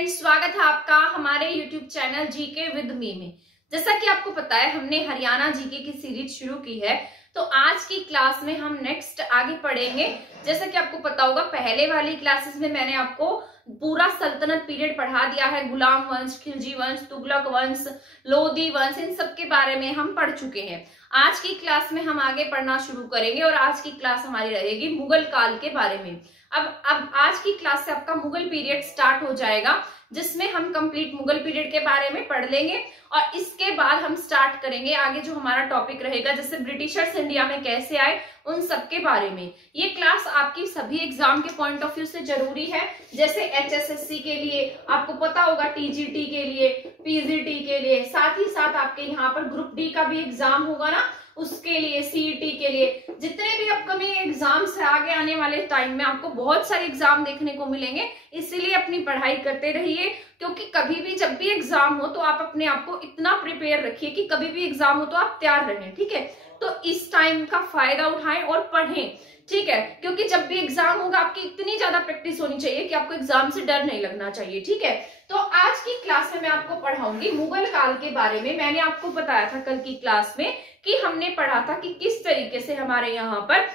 Friends, स्वागत है आपका हमारे YouTube channel GK with me में। जैसा कि आपको पता है, हमने हरियाणा जीके की सीरीज शुरू की है। तो आज की क्लास में हम नेक्स्ट आगे पढ़ेंगे। जैसा कि आपको पता होगा, पहले वाली क्लासेस में मैंने आपको पूरा सल्तनत पीरियड पढ़ा दिया है। गुलाम वंश, खिलजी वंश, तुगलक वंश, लोधी वंश, इन सब के बारे में हम पढ़ चुके हैं। आज की क्लास में हम आगे पढ़ना शुरू करेंगे और आज की क्लास हमारी रहेगी मुगल काल के बारे में। अब आज की क्लास से आपका मुगल पीरियड स्टार्ट हो जाएगा, जिसमें हम कंप्लीट मुगल पीरियड के बारे में पढ़ लेंगे और इसके बाद हम स्टार्ट करेंगे आगे जो हमारा टॉपिक रहेगा, जैसे ब्रिटिशर्स इंडिया में कैसे आए, उन सब के बारे में। ये क्लास आपकी सभी एग्जाम के पॉइंट ऑफ व्यू से जरूरी है। जैसे HSSC के लिए आपको पता होगा, TGT के लिए, PGT के लिए, साथ ही साथ आपके यहाँ पर ग्रुप D का भी एग्जाम होगा ना, उसके लिए, CET के लिए, जितने भी अपकमिंग एग्जाम्स है आगे आने वाले टाइम में आपको बहुत सारे एग्जाम देखने को मिलेंगे। इसीलिए अपनी पढ़ाई करते रहिए, क्योंकि कभी भी जब भी एग्जाम हो तो आप अपने आप को इतना प्रिपेयर रखिए कि कभी भी एग्जाम हो तो आप तैयार रहें। ठीक है, तो इस टाइम का फायदा उठाएं और पढ़ें। ठीक है, क्योंकि जब भी एग्जाम होगा आपकी इतनी ज्यादा प्रैक्टिस होनी चाहिए कि आपको एग्जाम से डर नहीं लगना चाहिए। ठीक है, तो आज की क्लास में मैं आपको पढ़ाऊंगी मुगल काल के बारे में। मैंने आपको बताया था कल की क्लास में कि हमने पढ़ा था कि किस तरीके से हमारे यहाँ पर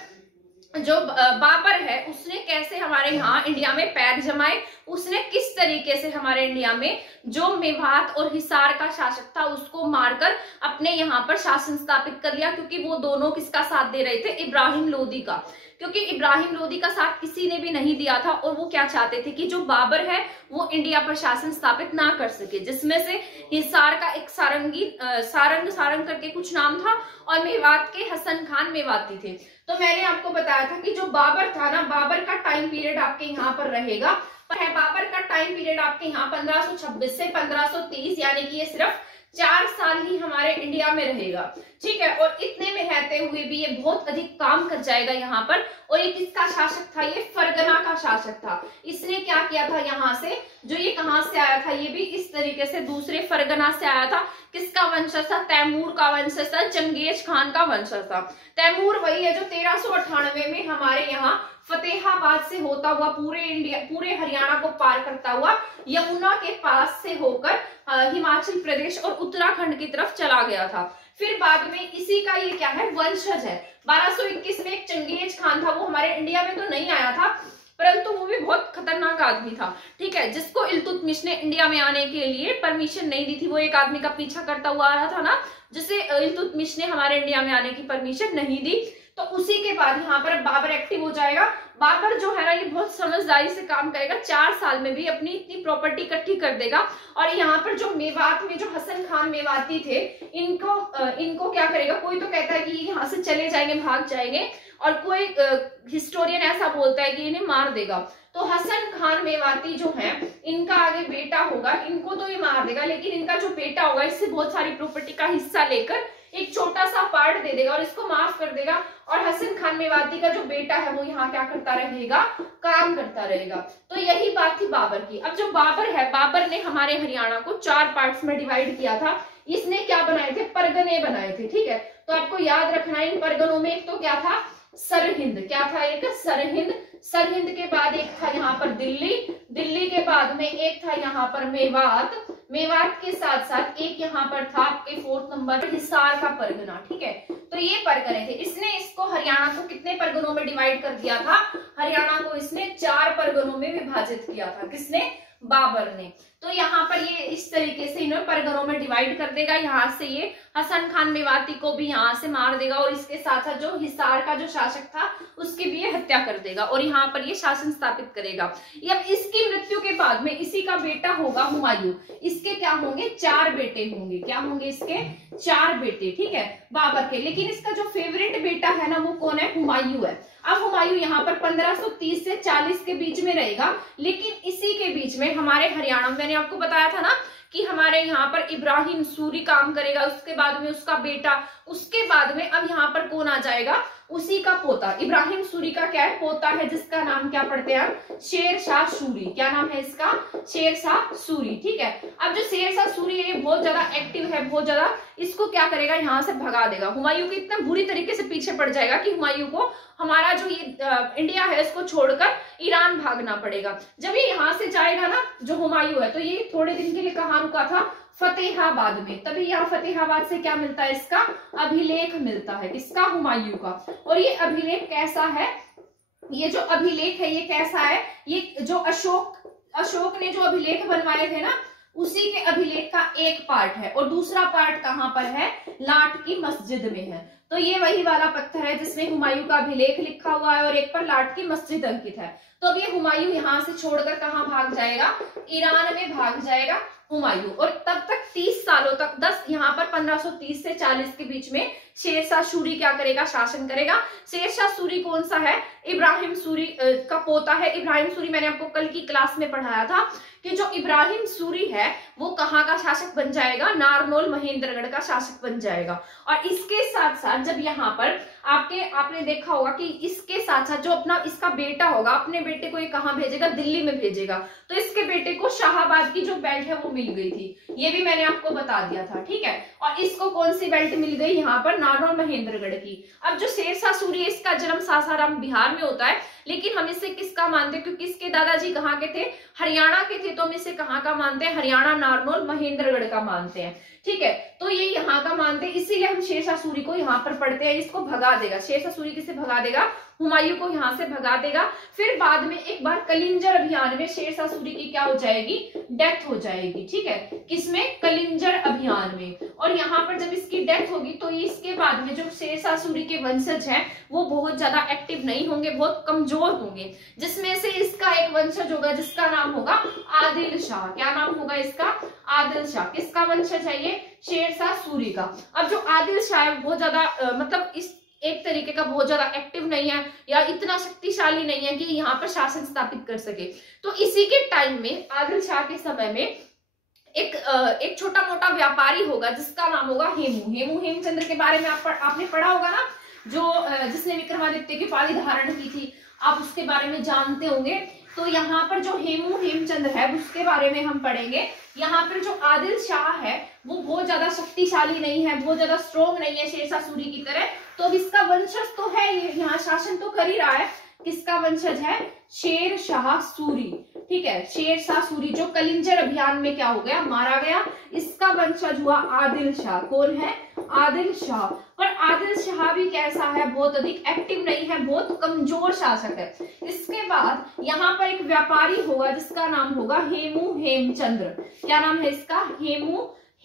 जो बाबर है उसने कैसे हमारे यहाँ इंडिया में पैर जमाए, उसने किस तरीके से हमारे इंडिया में जो मेवात और हिसार का शासक था उसको मारकर अपने यहाँ पर शासन स्थापित कर लिया। क्योंकि वो दोनों किसका साथ दे रहे थे? इब्राहिम लोदी का। क्योंकि इब्राहिम लोदी का साथ किसी ने भी नहीं दिया था और वो क्या चाहते थे कि जो बाबर है वो इंडिया पर शासन स्थापित ना कर सके, जिसमें से हिसार का एक सारंग करके कुछ नाम था और मेवात के हसन खान मेवाती थे। तो मैंने आपको बताया था कि जो बाबर था ना, बाबर का टाइम पीरियड आपके यहाँ पर रहेगा, पर बाबर का टाइम पीरियड आपके यहाँ 1526 से 1530, यानी कि ये सिर्फ 4 साल ही हमारे इंडिया में रहेगा। ठीक है, और इतने में रहते हुए भी ये बहुत अधिक काम कर जाएगा यहाँ पर। और ये किसका शासक था? ये फरगना का शासक था। इसने क्या किया था? यहाँ से जो ये कहाँ से आया था, ये भी इस तरीके से दूसरे फरगना से आया था। किसका वंशज था? तैमूर का वंशज था, चंगेज खान का वंशज था। तैमूर वही है जो 1398 में हमारे यहाँ फतेहाबाद से होता हुआ पूरे हरियाणा को पार करता हुआ यमुना के पास से होकर हिमाचल प्रदेश और उत्तराखंड की तरफ चला गया था। फिर बाद में इसी का ये क्या है? वंशज है। 1221 में एक चंगेज खान था, वो हमारे इंडिया में तो नहीं आया था, परंतु वो भी बहुत खतरनाक आदमी था। ठीक है, जिसको इल्तुतमिश ने इंडिया में आने के लिए परमिशन नहीं दी थी। वो एक आदमी का पीछा करता हुआ आया था ना, जिसे इल्तुतमिश ने हमारे इंडिया में आने की परमिशन नहीं दी। तो उसी के बाद यहाँ पर बाबर एक्टिव हो जाएगा। बाबर जो है ना, ये बहुत समझदारी से काम करेगा। 4 साल में भी अपनी इतनी प्रॉपर्टी इकट्ठी कर देगा। और यहाँ पर जो मेवात में जो हसन खान मेवाती थे, इनको क्या करेगा? कोई तो कहता है कि यहाँ से चले जाएंगे, भाग जाएंगे, और कोई हिस्टोरियन ऐसा बोलता है कि इन्हें मार देगा। तो हसन खान मेवाती जो है, इनका आगे बेटा होगा, इनको तो ये मार देगा, लेकिन इनका जो बेटा होगा इससे बहुत सारी प्रॉपर्टी का हिस्सा लेकर एक छोटा सा पार्ट दे देगा और इसको माफ कर देगा। और हसन खान मेवाती का जो बेटा है वो यहाँ क्या करता रहेगा? काम करता रहेगा। तो यही बात थी बाबर की। अब जो बाबर है, बाबर ने हमारे हरियाणा को 4 पार्ट्स में डिवाइड किया था। इसने क्या बनाए थे? परगने बनाए थे। ठीक है, तो आपको याद रखना है इन परगनों में एक तो क्या था? सरहिंद। क्या था? एक सरहिंद। सरहिंद के बाद एक था यहाँ पर दिल्ली। दिल्ली के बाद में एक था यहाँ पर मेवात। मेवात के साथ साथ एक यहाँ पर था आपके 4th नंबर हिसार का परगना। ठीक है, तो ये परगने थे। इसने इसको हरियाणा को कितने परगनों में डिवाइड कर दिया था? हरियाणा को इसने 4 परगनों में विभाजित किया था। किसने? बाबर ने। तो यहाँ पर ये इस तरीके से इन्हें परगनों में डिवाइड कर देगा। यहाँ से ये हसन खान मेवाती को भी यहाँ से मार देगा और इसके साथ साथ जो हिसार का जो शासक था उसकी भी ये हत्या कर देगा और यहाँ पर ये शासन स्थापित करेगा। अब इसकी मृत्यु के बाद में इसी का बेटा होगा हुमायूं। इसके क्या होंगे? 4 बेटे होंगे। क्या होंगे इसके? 4 बेटे। ठीक है, बाबर के। लेकिन इसका जो फेवरेट बेटा है ना, वो कौन है? हुमायूं है। अब हुमायूं यहाँ पर 1530 से 40 के बीच में रहेगा। लेकिन इसी के बीच में हमारे हरियाणा में, मैंने आपको बताया था ना कि हमारे यहाँ पर इब्राहिम सूरी काम करेगा, उसके बाद में उसका बेटा, उसके बाद में अब यहाँ पर कौन आ जाएगा? उसी का पोता इब्राहिम सूरी का क्या है, पोता है, जिसका नाम क्या पढ़ते हैं हम, शेर शाह सूरी। क्या नाम है इसका, शेर शाह सूरी। ठीक है, अब जो शेर शाह सूरी है ये बहुत ज्यादा एक्टिव है, बहुत ज्यादा, इसको क्या करेगा, यहाँ से भगा देगा। हुमायूं के इतना बुरी तरीके से पीछे पड़ जाएगा कि हुमायूं को हमारा जो ये इंडिया है इसको छोड़कर ईरान भागना पड़ेगा। जब ये यहाँ से जाएगा ना जो हुमायूं है, तो ये थोड़े दिन के लिए कहाँ रुका था, फतेहाबाद में। तभी यहाँ फतेहाबाद से क्या मिलता है, इसका अभिलेख मिलता है, किसका, हुमायूं का। और ये अभिलेख कैसा है, ये जो अभिलेख है ये कैसा है, ये जो अशोक ने जो अभिलेख बनवाए थे ना, उसी के अभिलेख का एक पार्ट है, और दूसरा पार्ट कहाँ पर है, लाट की मस्जिद में है। तो ये वही वाला पत्थर है जिसमें हुमायूं का अभिलेख लिखा हुआ है और एक पर लाट की मस्जिद अंकित है। तो अब ये हुमायूं यहाँ से छोड़कर कहाँ भाग जाएगा, ईरान में भाग जाएगा हुमायूं। और तब तक 30 सालों तक, 10 यहाँ पर 1530 से 40 के बीच में शेरशाह सूरी क्या करेगा, शासन करेगा। शेरशाह सूरी कौन सा है, इब्राहिम सूरी का पोता है। इब्राहिम सूरी मैंने आपको कल की क्लास में पढ़ाया था कि जो इब्राहिम सूरी है वो कहाँ का शासक बन जाएगा, नारनौल महेंद्रगढ़ का शासक बन जाएगा। और इसके साथ साथ जब यहाँ पर आपने देखा होगा कि इसके साथ साथ जो अपना इसका बेटा होगा, अपने बेटे को ये कहाँ भेजेगा, दिल्ली में भेजेगा। तो इसके बेटे को शाहाबाद की जो बेल्ट है वो मिल गई थी, ये भी मैंने आपको बता दिया था। ठीक है, और इसको कौन सी बेल्ट मिल गई, यहाँ पर नारनौल महेंद्रगढ़ की। अब जो शेरशाह सूरी है इसका जन्म सासाराम बिहार में होता है, लेकिन हम इसे किसका मानते हैं, क्योंकि इसके दादाजी कहाँ के थे, हरियाणा के थे, तो हम इसे कहाँ का मानते हैं, हरियाणा नारनौल महेंद्रगढ़ का मानते हैं। ठीक है, तो ये यहाँ का मानते हैं, इसीलिए हम शेरशाह सूरी को यहाँ पर पढ़ते हैं। इसको भगा देगा, शेरशाह सूरी किसे भगा देगा, हुमायूं को यहाँ से भगा देगा। फिर बाद में एक बार कलिंजर अभियान में शेरशाह सूरी की क्या हो जाएगी, डेथ हो जाएगी। ठीक है, किसमें, कलिंजर अभियान में। और यहाँ पर जब इसकी डेथ होगी तो इसके बाद में जो शेरशाह सूरी के वंशज हैं वो बहुत ज्यादा एक्टिव नहीं होंगे, बहुत कमजोर होंगे, जिसमें से इसका एक वंशज होगा जिसका नाम होगा आदिल शाह। क्या नाम होगा इसका, आदिल शाह। किसका वंशज है ये, शेरशाह सूरी का। अब जो आदिल शाह है बहुत ज्यादा मतलब इस एक तरीके का बहुत ज्यादा एक्टिव नहीं है या इतना शक्तिशाली नहीं है कि यहाँ पर शासन स्थापित कर सके। तो इसी के टाइम में आदिल शाह के समय में एक छोटा मोटा व्यापारी होगा जिसका नाम होगा हेमचंद्र के बारे में आपने पढ़ा होगा ना, जो जिसने विक्रमादित्य की उपाधि धारण की थी, आप उसके बारे में जानते होंगे। तो यहाँ पर जो हेमचंद्र है उसके बारे में हम पढ़ेंगे। यहाँ पर जो आदिल शाह है वो बहुत ज्यादा शक्तिशाली नहीं है, बहुत ज्यादा स्ट्रॉन्ग नहीं है शेरशाह सूरी की तरह। तो इसका वंशज तो है, ये यहाँ शासन तो कर ही रहा है। किसका वंशज है, शेरशाह सूरी। ठीक है, शेरशाह सूरी जो कलिंजर अभियान में क्या हो गया, मारा गया। इसका वंशज हुआ आदिल शाह। कौन है, आदिल शाह। पर आदिल शाह भी कैसा है, बहुत अधिक एक्टिव नहीं है, बहुत कमजोर शासक है। इसके बाद यहाँ पर एक व्यापारी होगा जिसका नाम होगा हेमचंद्र। क्या नाम है इसका,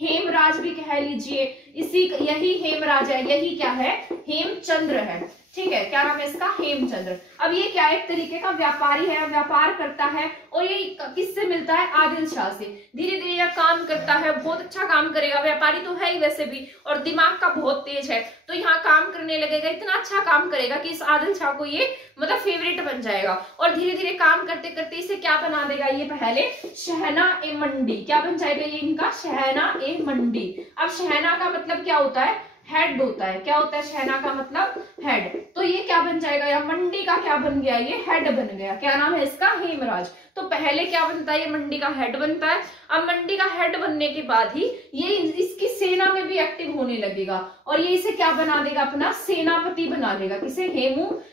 हेमराज भी कह लीजिए, यही हेमराज है, यही क्या है, हेमचंद्र है। ठीक है, क्या नाम है इसका, हेमचंद्र। अब ये क्या एक तरीके का व्यापारी है, व्यापार करता है, और ये किससे मिलता है, आदिल शाह से। धीरे धीरे यह काम करता है, बहुत अच्छा काम करेगा, व्यापारी तो है ही वैसे भी, और दिमाग का बहुत तेज है, तो यहाँ काम करने लगेगा, इतना अच्छा काम करेगा कि इस आदिल शाह को ये मतलब फेवरेट बन जाएगा। और धीरे धीरे काम करते करते इसे क्या बना देगा, ये पहले शहना ए मंडी। क्या बन जाएगा ये इनका, शहना ए मंडी। अब शहना का मतलब क्या होता है, हेड होता है। क्या होता है शहना का मतलब, हेड। तो ये क्या बन जाएगा, या मंडी का क्या बन गया, ये हेड बन गया। क्या नाम है इसका, हेमराज। तो पहले क्या बनता है, ये मंडी का हेड बनता है। अब मंडी का हेड बनने के बाद ही ये इसकी सेना में भी एक्टिव होने लगेगा, और ये इसे क्या बना देगा, अपना सेनापति बना देगा। किसे,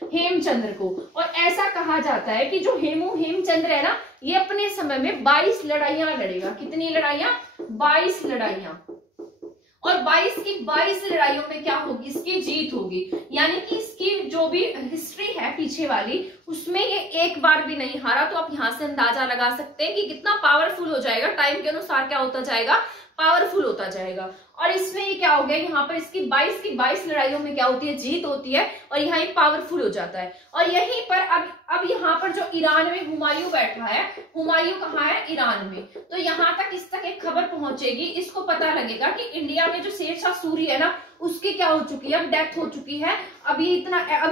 हेमचंद्र को। और ऐसा कहा जाता है कि जो हेमचंद्र है ना, ये अपने समय में 22 लड़ाइयां लड़ेगा। कितनी लड़ाइयां, 22 लड़ाइयां। और 22 लड़ाइयों में क्या होगी, इसकी जीत होगी। यानी कि इसकी जो भी हिस्ट्री है पीछे वाली, उसमें ये एक बार भी नहीं हारा। तो आप यहाँ से अंदाजा लगा सकते हैं कि कितना पावरफुल हो जाएगा, टाइम के अनुसार क्या होता जाएगा, पावरफुल होता जाएगा। और इसमें ये क्या हो गया, यहाँ पर इसकी 22 लड़ाइयों में क्या होती है, जीत होती है, और यहाँ ये पावरफुल हो जाता है। और यहीं पर अब यहाँ पर जो ईरान में हुमायूं बैठा है, हुमायूं कहाँ है, ईरान में। तो यहाँ तक इस तक एक खबर पहुंचेगी, इसको पता लगेगा कि इंडिया में जो शेरशाह सूरी है ना, उसकी क्या हो चुकी है, अब डेथ हो चुकी है। अब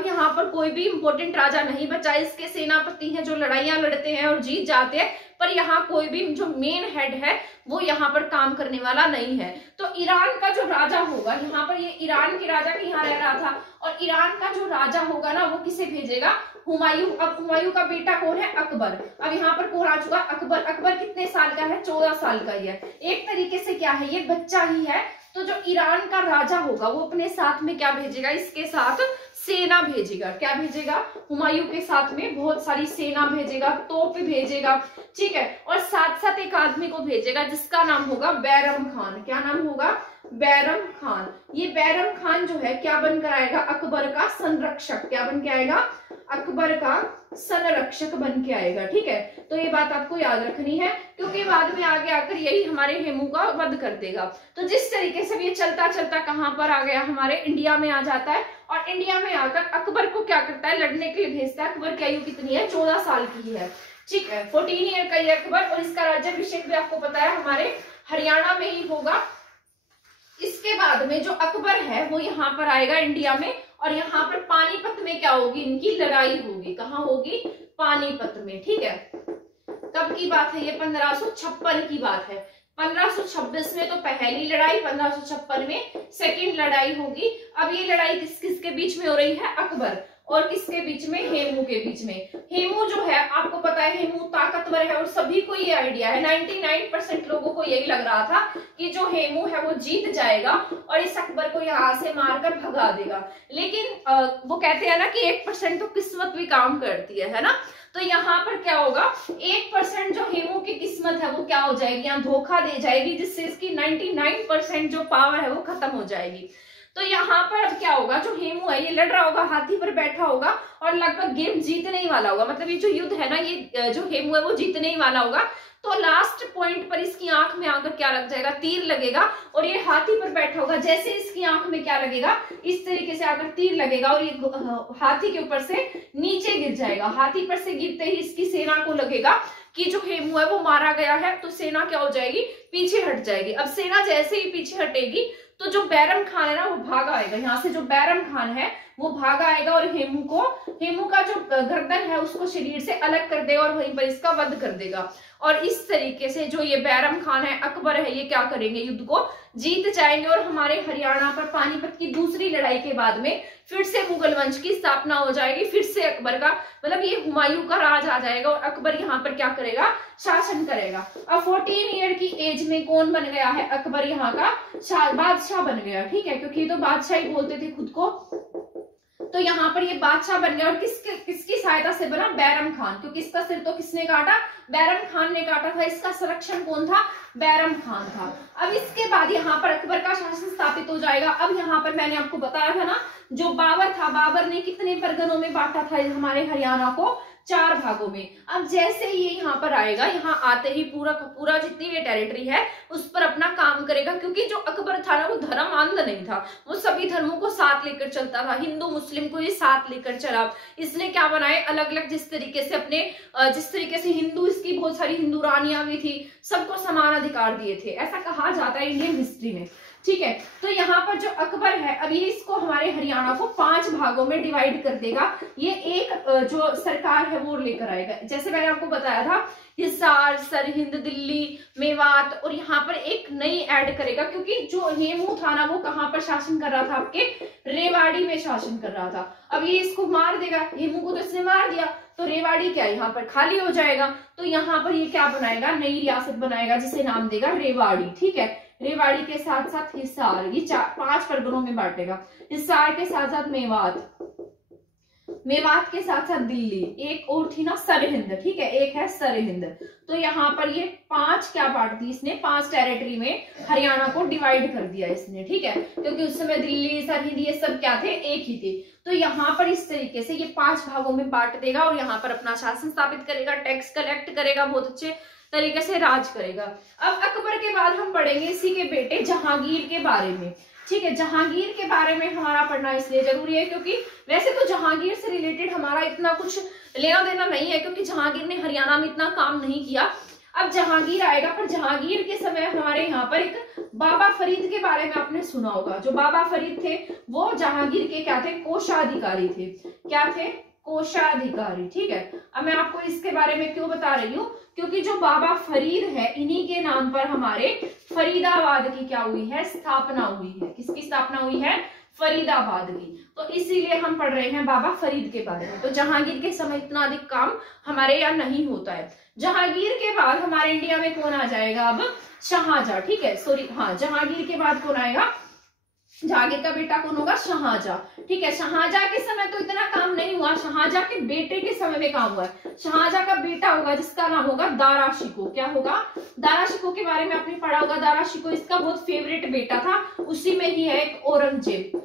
यहाँ पर कोई भी इंपॉर्टेंट राजा नहीं बचा। इसके सेनापति हैं जो लड़ाइयां लड़ते हैं और जीत जाते हैं, पर यहाँ कोई भी जो मेन हेड है वो यहाँ पर काम करने वाला नहीं है। तो ईरान का जो राजा होगा, यहाँ पर ये ईरान के राजा के यहाँ रह रहा था, और ईरान का जो राजा होगा ना वो किसे भेजेगा, हुमायूं। अब हुमायूं का बेटा कौन है, अकबर। अब यहाँ पर कौन आ चुका, अकबर। अकबर कितने साल का है, 14 साल का ही है। एक तरीके से क्या है, ये बच्चा ही है। तो जो ईरान का राजा होगा वो अपने साथ में क्या भेजेगा, इसके साथ सेना भेजेगा। क्या भेजेगा, हुमायूं के साथ में बहुत सारी सेना भेजेगा, तोप भेजेगा, ठीक है। और साथ साथ एक आदमी को भेजेगा जिसका नाम होगा बैरम खान। क्या नाम होगा, बैरम खान। ये बैरम खान जो है क्या बनकर आएगा, अकबर का संरक्षक। क्या बन के आएगा, अकबर का संरक्षक बन के आएगा, ठीक है। तो ये बात आपको याद रखनी है, क्योंकि बाद में आगे आकर यही हमारे हेमू का वध कर देगा। तो जिस तरीके से ये चलता चलता कहां पर आ गया, हमारे इंडिया में आ जाता है, और इंडिया में आकर अकबर को क्या करता है, लड़ने के लिए भेजता है। अकबर की आयु कितनी है, 14 साल की है, ठीक है, 14 ईयर का ये अकबर। और इसका राज्याभिषेक भी आपको पता है हमारे हरियाणा में ही होगा। इसके बाद में जो अकबर है वो यहाँ पर आएगा इंडिया में, और यहाँ पर पानीपत में क्या होगी, इनकी लड़ाई होगी। कहाँ होगी, पानीपत में, ठीक है। कब की बात है ये, 1556 की बात है। 1526 में तो पहली लड़ाई, 1556 में सेकंड लड़ाई होगी। अब ये लड़ाई किस किस के बीच में हो रही है, अकबर और किसके बीच में, हेमू के बीच में। हेमू जो है आपको पता है, हेमू ताकतवर है, और सभी को ये आइडिया है, 99% लोगों को यही लग रहा था कि जो हेमू है वो जीत जाएगा और इस अकबर को यहाँ से मारकर भगा देगा। लेकिन वो कहते हैं ना कि 1% तो किस्मत भी काम करती है ना। तो यहाँ पर क्या होगा, 1% जो हेमू की किस्मत है वो क्या हो जाएगी, यहाँ धोखा दे जाएगी, जिससे इसकी 99% जो पावर है वो खत्म हो जाएगी। तो यहाँ पर अब क्या होगा, जो हेमू है ये लड़ रहा होगा, हाथी पर बैठा होगा, और लगभग गेम जीतने ही वाला होगा। मतलब ये जो युद्ध है ना, ये जो हेमू है वो जीतने ही वाला होगा। तो लास्ट पॉइंट पर इसकी आंख में आकर क्या लग जाएगा, तीर लगेगा, और ये हाथी पर बैठा होगा। जैसे इसकी आंख में क्या लगेगा, इस तरीके से आकर तीर लगेगा, और ये हाथी के ऊपर से नीचे गिर जाएगा। हाथी पर से गिरते ही इसकी सेना को लगेगा कि जो हेमू है वो मारा गया है, तो सेना क्या हो जाएगी, पीछे हट जाएगी। अब सेना जैसे ही पीछे हटेगी तो जो बैरम खान है ना वो भागा आएगा। यहाँ से जो बैरम खान है वो भागा आएगा, और हेमू का जो गर्दन है उसको शरीर से अलग कर देगा, और वहीं पर इसका वध कर देगा। और इस तरीके से जो ये बैरम खान है, अकबर है, ये क्या करेंगे, युद्ध को जीत जाएंगे। और हमारे हरियाणा पर पानीपत की दूसरी लड़ाई के बाद में फिर से मुगल वंश की स्थापना हो जाएगी। फिर से अकबर का, मतलब ये हुमायूं का राज आ जाएगा, और अकबर यहाँ पर क्या करेगा, शासन करेगा। अब 14 ईयर की एज में कौन बन गया है, अकबर यहाँ का बादशाह बन गया, ठीक है, क्योंकि ये तो बादशाह ही बोलते थे खुद को। तो यहाँ पर ये बादशाह बन गया, और किसकी सहायता से बना, बैरम खान, क्योंकि इसका सिर तो किसने काटा, बैरम खान ने काटा था। इसका संरक्षण कौन था, बैरम खान था। अब इसके बाद यहाँ पर अकबर का शासन स्थापित हो जाएगा। अब यहाँ पर मैंने आपको बताया था ना, जो बाबर था, बाबर ने कितने परगनों में बांटा था हमारे हरियाणा को, 4 भागों में। अब जैसे ये यहाँ पर आएगा, यहाँ आते ही पूरा का पूरा जितनी भी टेरिटरी है उस पर अपना काम करेगा, क्योंकि जो अकबर था ना वो धर्म अंध नहीं था, वो सभी धर्मों को साथ लेकर चलता था। हिंदू मुस्लिम को ये साथ लेकर चला। इसने क्या बनाए, अलग अलग, जिस तरीके से हिंदू, इसकी बहुत सारी हिंदू रानियां भी थी, सबको समान अधिकार दिए थे, ऐसा कहा जाता है इंडियन हिस्ट्री में, ठीक है। तो यहाँ पर जो अकबर है, अब ये इसको हमारे हरियाणा को 5 भागों में डिवाइड कर देगा। ये एक जो सरकार है वो लेकर आएगा। जैसे मैंने आपको बताया था, हिसार, सरहिंद, दिल्ली, मेवात, और यहाँ पर एक नई ऐड करेगा, क्योंकि जो हेमू था ना वो कहाँ पर शासन कर रहा था, आपके रेवाड़ी में शासन कर रहा था। अब ये इसको मार देगा, हेमू को तो इसने मार दिया, तो रेवाड़ी क्या यहाँ पर खाली हो जाएगा। तो यहाँ पर ये क्या बनाएगा, नई रियासत बनाएगा, जिसे नाम देगा रेवाड़ी, ठीक है। रेवाड़ी के साथ साथ हिसार, ये 5 परगनों में बांटेगा। हिसार के साथ साथ मेवात के साथ साथ दिल्ली, एक और थी ना सरहिंद, ठीक है, एक है सरहिंद। तो यहाँ पर ये 5 क्या बांट दी इसने, 5 टेरिटरी में हरियाणा को डिवाइड कर दिया इसने, ठीक है, क्योंकि उस समय दिल्ली, सरहिंद ये सब क्या थे, एक ही थे। तो यहाँ पर इस तरीके से ये 5 भागों में बांट देगा, और यहाँ पर अपना शासन स्थापित करेगा, टैक्स कलेक्ट करेगा, बहुत अच्छे तरीके से राज करेगा। अब अकबर के बाद हम पढ़ेंगे इसी के बेटे जहांगीर के बारे में, ठीक है। जहांगीर के बारे में हमारा पढ़ना इसलिए जरूरी है क्योंकि वैसे तो जहांगीर से रिलेटेड हमारा इतना कुछ लेना देना नहीं है, क्योंकि जहांगीर ने हरियाणा में इतना काम नहीं किया। अब जहांगीर आएगा, पर जहांगीर के समय हमारे यहाँ पर एक बाबा फरीद के बारे में आपने सुना होगा। जो बाबा फरीद थे वो जहांगीर के क्या थे, कोषाधिकारी थे। क्या थे, कोषाधिकारी। ठीक है, अब मैं आपको इसके बारे में क्यों बता रही हूँ, क्योंकि जो बाबा फरीद है इन्हीं के नाम पर हमारे फरीदाबाद की क्या हुई है, स्थापना हुई है। किसकी स्थापना हुई है, फरीदाबाद की। तो इसीलिए हम पढ़ रहे हैं बाबा फरीद के बारे में। तो जहांगीर के समय इतना अधिक काम हमारे यहाँ नहीं होता है। जहांगीर के बाद हमारे इंडिया में कौन आ जाएगा, अब शाहजहां। ठीक है, सॉरी, हाँ, जहांगीर के बाद कौन आएगा, जहांगीर का बेटा कौन होगा, शाहजहां। ठीक है, शाहजहां के समय तो इतना काम नहीं हुआ, शाहजहां के बेटे के समय में काम हुआ है। शाहजहां का बेटा होगा जिसका नाम होगा दारा शिकोह। क्या होगा, दारा शिकोह के बारे में आपने पढ़ा होगा। दारा शिकोह इसका बहुत फेवरेट बेटा था, उसी में ही है एक औरंगजेब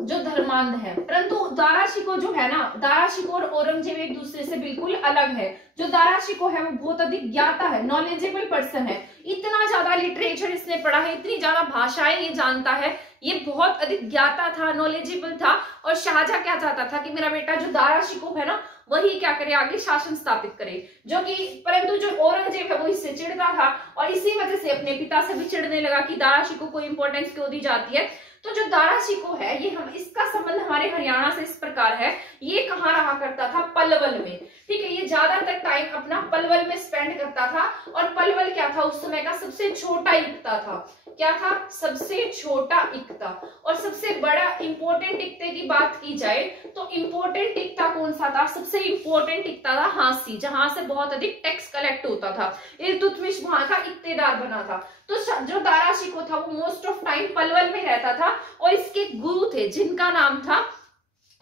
जो धर्मांध है। परंतु दारा शिकोह जो है ना, दारा शिकोह और औरंगजेब एक दूसरे से बिल्कुल अलग है। जो दारा शिकोह है वो बहुत अधिक ज्ञाता है, नॉलेजेबल पर्सन है। इतना ज्यादा लिटरेचर इसने पढ़ा है, इतनी ज्यादा भाषाएं ये जानता है, ये बहुत अधिक ज्ञाता था, नॉलेजेबल था। और शाहजहां क्या चाहता था कि मेरा बेटा जो दारा शिकोह है ना वही क्या करे, आगे शासन स्थापित करे, जो कि परंतु जो औरंगजेब है वो इससे चिढ़ता था और इसी वजह से अपने पिता से भी चिढ़ने लगा कि दारा शिकोह को इंपॉर्टेंस क्यों दी जाती है। तो जो दारा शिकोह है ये हम इसका संबंध हमारे हरियाणा से इस प्रकार है, ये कहाँ रहा करता था, पलवल में। ठीक है, ये ज्यादातर टाइम अपना पलवल में स्पेंड करता था। और पलवल क्या था, उस समय का सबसे छोटा इक्ता था। क्या था, सबसे छोटा इक्ता। और सबसे बड़ा इंपोर्टेंट इक्ते की बात की जाए तो इंपोर्टेंट इक्ता कौन सा था, सबसे इंपोर्टेंट इक्ता था हांसी, जहां से बहुत अधिक टैक्स कलेक्ट होता था। इल्तुतमिश वहां का इक्तेदार बना था। तो जो दारा शिकोह था वो मोस्ट ऑफ टाइम पलवल में रहता था। और इसके गुरु थे जिनका नाम था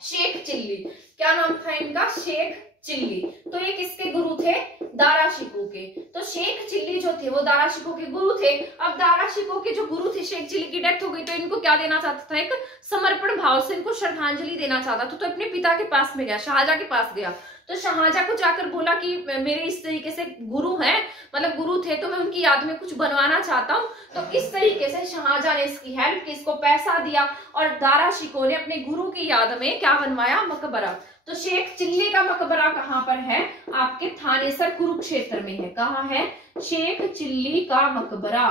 शेख चिल्ली। क्या नाम था इनका, शेख चिल्ली। तो ये किसके गुरु थे, दारा शिकोह के। तो शेख चिल्ली जो थे वो दारा शिकोह के गुरु थे। अब दारा शिकोह के जो गुरु थे, शेख चिल्ली की डेथ हो गई तो इनको क्या देना चाहता था, एक समर्पण भाव से इनको श्रद्धांजलि देना चाहता था। तो अपने पिता के पास में गया, शाहजहां के पास गया। तो शाहजहां को जाकर बोला कि मेरे इस तरीके से गुरु हैं, मतलब गुरु थे, तो मैं उनकी याद में कुछ बनवाना चाहता हूँ। तो इस तरीके से शाहजहां ने इसकी हेल्प की, इसको पैसा दिया और दारा शिकोह ने अपने गुरु की याद में क्या बनवाया, मकबरा। तो शेख चिल्ली का मकबरा कहाँ पर है, आपके थानेसर कुरुक्षेत्र में है। कहाँ है, शेख चिल्ली का मकबरा।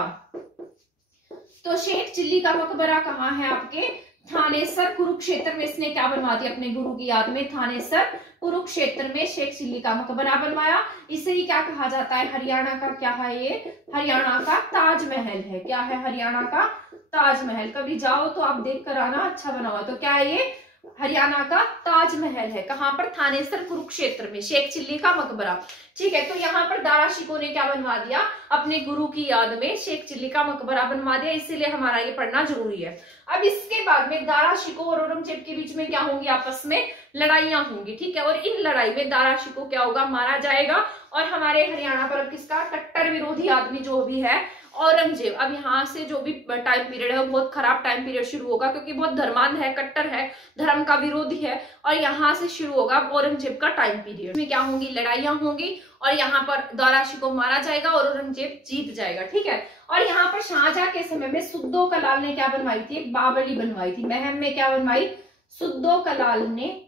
तो शेख चिल्ली का मकबरा कहाँ है, आपके थानेसर कुरुक्षेत्र में। इसने क्या बनवा दिया अपने गुरु की याद में, थानेसर कुरुक्षेत्र में शेख चिल्ली का मकबरा बनवाया। इसे ही क्या कहा जाता है, हरियाणा का क्या है, ये हरियाणा का ताजमहल है। क्या है, हरियाणा का ताजमहल। कभी जाओ तो आप देख कर आना, अच्छा बना हुआ। तो क्या है, ये हरियाणा का ताजमहल है। कहां पर, थानेसर कुरुक्षेत्र में, शेख चिल्ली का मकबरा। ठीक है, तो यहाँ पर दारा शिकोह ने क्या बनवा दिया, अपने गुरु की याद में शेख चिल्ली का मकबरा बनवा दिया। इसीलिए हमारा ये पढ़ना जरूरी है। अब इसके बाद में दारा शिकोह और औरंगजेब के बीच में क्या होंगी, आपस में लड़ाइयां होंगी। ठीक है, और इन लड़ाई में दारा शिकोह क्या होगा, मारा जाएगा। और हमारे हरियाणा पर किसका कट्टर विरोधी आदमी जो भी है, औरंगजेब। अब यहाँ से जो भी टाइम पीरियड है वो बहुत खराब टाइम पीरियड शुरू होगा, क्योंकि बहुत धर्मांध है, कट्टर है, धर्म का विरोधी है। और यहाँ से शुरू होगा औरंगजेब का टाइम पीरियड। इसमें क्या होंगी, लड़ाइयां होंगी और यहाँ पर दारा शिकोह मारा जाएगा और औरंगजेब जीत जाएगा। ठीक है, और यहाँ पर शाहजहां के समय में सुद्दो कलाल ने क्या बनवाई थी, एक बावली बनवाई थी। महम में क्या बनवाई, सुद्दो कलाल ने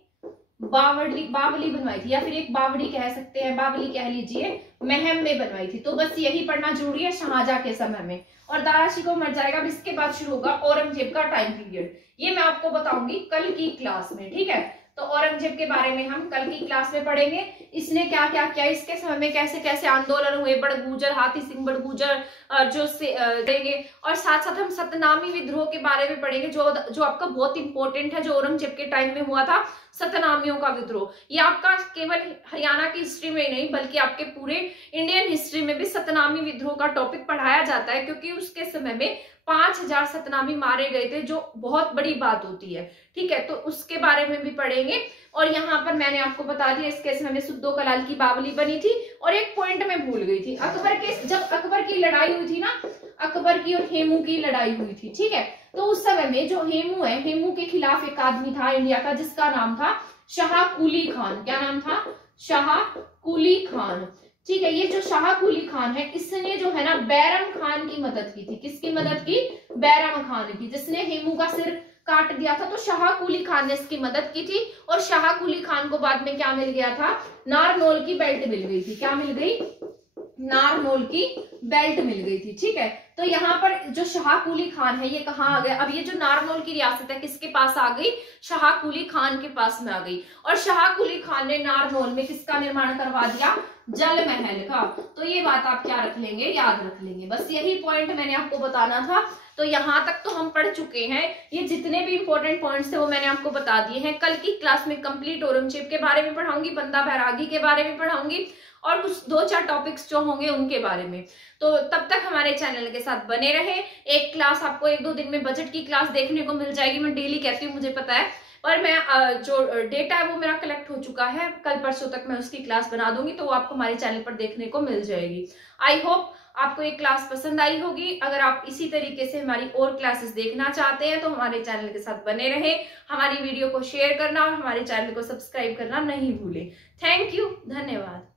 बावली बनवाई थी, या फिर एक बावड़ी कह सकते हैं, बावली कह लीजिए, महम में बनवाई थी। तो बस यही पढ़ना जरूरी है शाहजहां के समय में। और दारा शिकोह मर जाएगा। अब इसके बाद शुरू होगा औरंगजेब का टाइम पीरियड। ये मैं आपको बताऊंगी कल की क्लास में। ठीक है, तो औरंगजेब के बारे में हम कल की क्लास में पढ़ेंगे। इसने क्या क्या किया, इसके समय में कैसे कैसे आंदोलन हुए, बड़गुजर, हाथी सिंह बड़गुजर जो देंगे। और साथ साथ हम सतनामी विद्रोह के बारे में पढ़ेंगे, जो आपका बहुत इंपॉर्टेंट है, जो औरंगजेब के टाइम में हुआ था, सतनामियों का विद्रोह। ये आपका केवल हरियाणा की हिस्ट्री में ही नहीं बल्कि आपके पूरे इंडियन हिस्ट्री में भी सतनामी विद्रोह का टॉपिक पढ़ाया जाता है, क्योंकि उसके समय में 5000 सतनामी मारे गए थे, जो बहुत बड़ी बात होती है। ठीक है, तो उसके बारे में भी पढ़ेंगे। और यहाँ पर मैंने आपको बता दिया इसके समय में सुद्दो कलाल की बावली बनी थी। और एक पॉइंट मैं भूल गई थी, जब अकबर की लड़ाई हुई थी ना, अकबर की और हेमू की लड़ाई हुई थी। ठीक है, तो उस समय में जो हेमू है, हेमू के खिलाफ एक आदमी था इंडिया का जिसका नाम था शाह कुली खान। क्या नाम था, शाह कुली खान। ठीक है, ये जो शाह कुली खान है, इसने जो है ना बैरम खान की मदद की थी। किसकी मदद की, बैरम खान की, जिसने हेमू का सिर काट दिया था। तो शाह कुली खान ने इसकी मदद की थी। और शाह कुली खान को बाद में क्या मिल गया था, नारनौल की बेल्ट मिल गई थी। क्या मिल गई, नारनौल की बेल्ट मिल गई थी। ठीक है, तो यहाँ पर जो शाह कुली खान है ये कहाँ आ गया? अब ये जो नारनौल की रियासत है किसके पास आ गई? शाह कुली खान के पास में आ गई। और शाह कुली खान ने नारनौल में किसका निर्माण करवा दिया? जल महल का। तो ये बात आप क्या रख लेंगे? याद रख लेंगे। बस यही पॉइंट मैंने आपको बताना था। तो यहाँ तक तो हम पढ़ चुके हैं। ये जितने भी इंपॉर्टेंट पॉइंट्स थे वो मैंने आपको बता दिए हैं। कल की क्लास में कंप्लीट औरंगजेब के बारे में पढ़ाऊंगी, बंदा बैरागी के बारे में पढ़ाऊंगी और कुछ 2-4 टॉपिक्स जो होंगे उनके बारे में। तो तब तक हमारे चैनल के साथ बने रहे। एक क्लास आपको 1-2 दिन में बजट की क्लास देखने को मिल जाएगी। मैं डेली कहती हूँ, मुझे पता है, पर मैं जो डेटा है वो मेरा कलेक्ट हो चुका है। कल परसों तक मैं उसकी क्लास बना दूंगी, तो वो आपको हमारे चैनल पर देखने को मिल जाएगी। आई होप आपको ये क्लास पसंद आई होगी। अगर आप इसी तरीके से हमारी और क्लासेस देखना चाहते हैं तो हमारे चैनल के साथ बने रहे। हमारी वीडियो को शेयर करना और हमारे चैनल को सब्सक्राइब करना नहीं भूलें। थैंक यू, धन्यवाद।